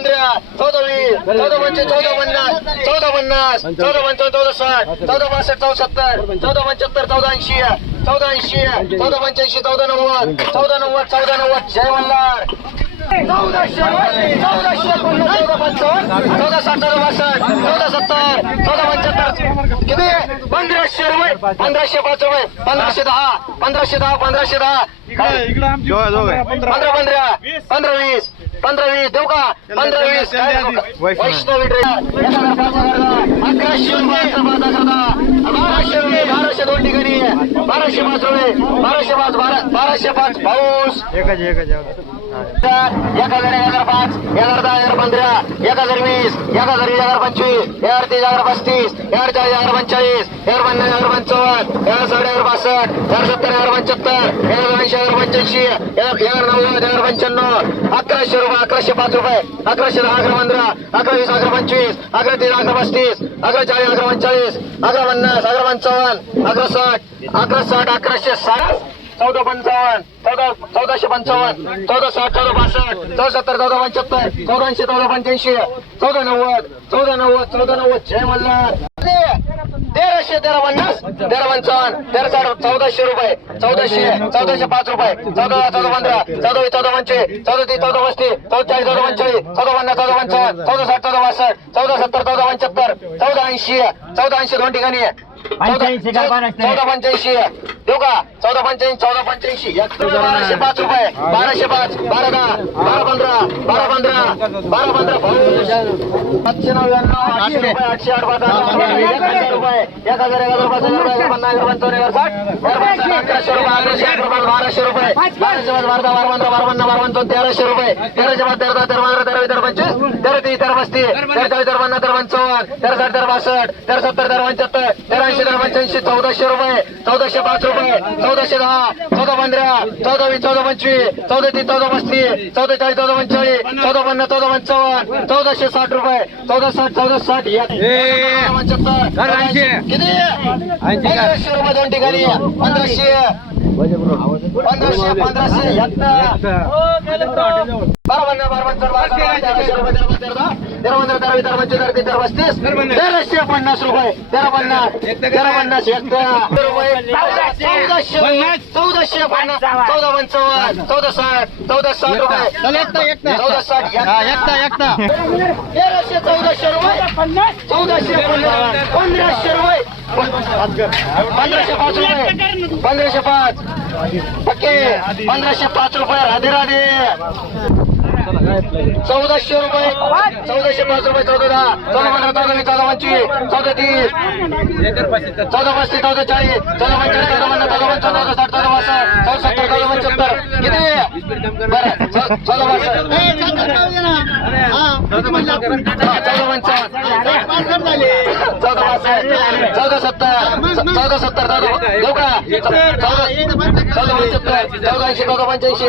पंधरा चौदा वीस चौदा पंचवीस चौदा पन्नास चौदा पन्नास चौदा पंचावन्न चौदा साठ चौदा पासष्ट चौदा सत्तर चौदा पंच्याहत्तर चौदा ऐंशी चौदा ऐंशी चौदा पंच्याऐंशी चौदा नव्वद चौदा नव्वद चौदा नव्वद. जय मल्हार. चौदाशे चौदाशे पन्नास चौदा पंचावन्न चौदा साठ चौदा बासष्ट चौदा सत्तर चौदा पंच्याहत्तर. किती? पंधराशे रुपये पंधराशे पाच रुपये पंधराशे दहा पंधराशे दहा पंधराशे दहा. पंधरा पंधरा. पंधरा वीस. पंधरा वीस. देऊ का? पंधरा वीस? वैष्णवी. अकराशे रुपये बाराशे रुपये बाराशे दोन ठिकाणी बाराशे पाच रुपये बाराशे पाच बारा बाराशे पाच पाऊस एक हजार एक हजार पाच एक हजार दहा हजार पंधरा एक हजार वीस एक हजार वीस हजार पंचवीस एक हजार तीस हजार पस्तीस एक हजार चाळीस हजार पंचाळीस एक हजार पन्नास हजार पंचावन्न एक हजार साठ हजार पासष्ट एक हजार सत्तर हजार पंच्याहत्तर एक हजार ऐंशी हजार पंच्याऐंशी एक हजार एक हजार नव्वद एक हजार पंच्याण्णव अकराशे रुपये अकराशे पाच रुपये अकराशे दहा अकरा पंधरा अकरा वीस अकरा पंचवीस अकरा तीस अकरा पस्तीस अकरा चाळीस अकरा पंचाळीस अकरा पन्नास अकरा पंचावन्न अकरा साठ अकरा साठ अकराशे साठ चौदा पंचावन्न चौदा चौदाशे पंचावन्न चौदा साठ चौदा पासष्ट चौदा सत्तर चौदा पंच्याहत्तर चौदाऐंशी चौदा पंच्याऐंशी चौदा नव्वद चौदा नव्वद चौदा नव्वद जय मल्हार. तेराशे तेरा पन्नास तेरा पंचावन्न तेरा साठ चौदाशे रुपये चौदाशे चौदाशे पाच रुपये चौदा चौदा पंधरा चौदा चौदा पंचवीस चौदा तीस चौदा पस्तीस चौदा चाळीस चौदा पंचेचाळीस चौदा पन्नास चौदा पंचावन्न चौदा साठ चौदा बासष्ट चौदा सत्तर चौदा पंच्याहत्तर चौदा ऐंशी चौदा ऐंशी दोन ठिकाणी? चौदा पंच्याऐंशी देऊ का? चौदा पंच्याऐंशी चौदा पंच्याऐंशी. बाराशे पाच रुपये. बाराशे पाच बारा दहा बारा पंधरा बारा पंधरा. बारा पंधरा सातशे नव्याण्णव आठशे रुपये आठशे आठ रुपये एक हजार एक हजार पाच हजार पन्नास हजार पंचावन्न हजार साठ अकराशे रुपये अकराशे आठ रुपये बाराशे रुपये बाराशे बारा बारा पंधरा बारा बारा पंचावन्न तेराशे रुपये तेराशे तेरा तेरा पंधरा तेरा तेरा पंचवीस तेरा तीस तेरा पस्तीस तेरा चाळीस तेरा पन्नास तेरा पंचावन्न तेरा साठ तेरा बासष्ट तेरा सत्तर तेरा पंच्याहत्तर तेरा ऐंशी तेरा पंच्याऐंशी चौदाशे रुपये चौदाशे पाच रुपये चौदाशे दहा चौदा पंधरा चौदा वीस चौदा पंचवीस चौदा तीस चौदा पस्तीस चौदा चाळीस चौदा पंचेचाळीस चौदा पन्नास चौदा पंचावन्न चौदाशे साठ रुपये चौदा साठ चौदा साठ किती? पंधराशे रुपये दोन ठिकाणी. पंधराशे. पंधराशे पंधराशे. बारा पन्नास बारा पंचावन्न बारा तेरा तेराशे रुपये तेरा पंधरा तेरा तेरा पंधरा तेरा वीस तेरा पंचवीस तेरा तीस तेरा पस्तीस. तेराशे पन्नास. रुपये. तेरा पन्नास. तेरा पन्नास एक रुपये. चौदाशे पन्नास. चौदा पंचावन्न चौदा साठ चौदा साठ रुपये. चौदा साठ एकता एकता. तेराशे चौदाशे रुपये. चौदाशे पन्नास. पंधराशे रुपये. पंधराशे पाच रुपये. पंधराशे पाच. पक्के पंधराशे पाच रुपये. राधे राधे. चौदाशे रुपये चौदाशे पाच रुपये चौदा दहा चौदा पंधरा चौदा वीस चौदा पंचवीस चौदा तीस चौदा पस्तीस चौदा चाळीस चौदा पंचवीस चौदा पन्नास चौदा पंचावन्न चौदा साठ चौदा बासष्ट चौदा सत्तर चौदा पंच्याहत्तर. किती? बरं चौदा बासष्ट हा, चौदा पंचावन्न. चौदा बासष्ट चौदा सत्तर चौदा सत्तर देऊ का? चौदा चौदा पंच्याहत्तर चौदा ऐंशी चौदा पंच्याऐंशी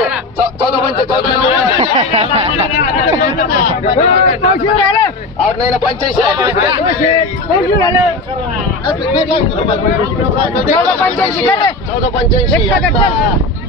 नाही ना पंच्याऐंशी. चौदा पंच्याऐंशी चौदा पंच्याऐंशी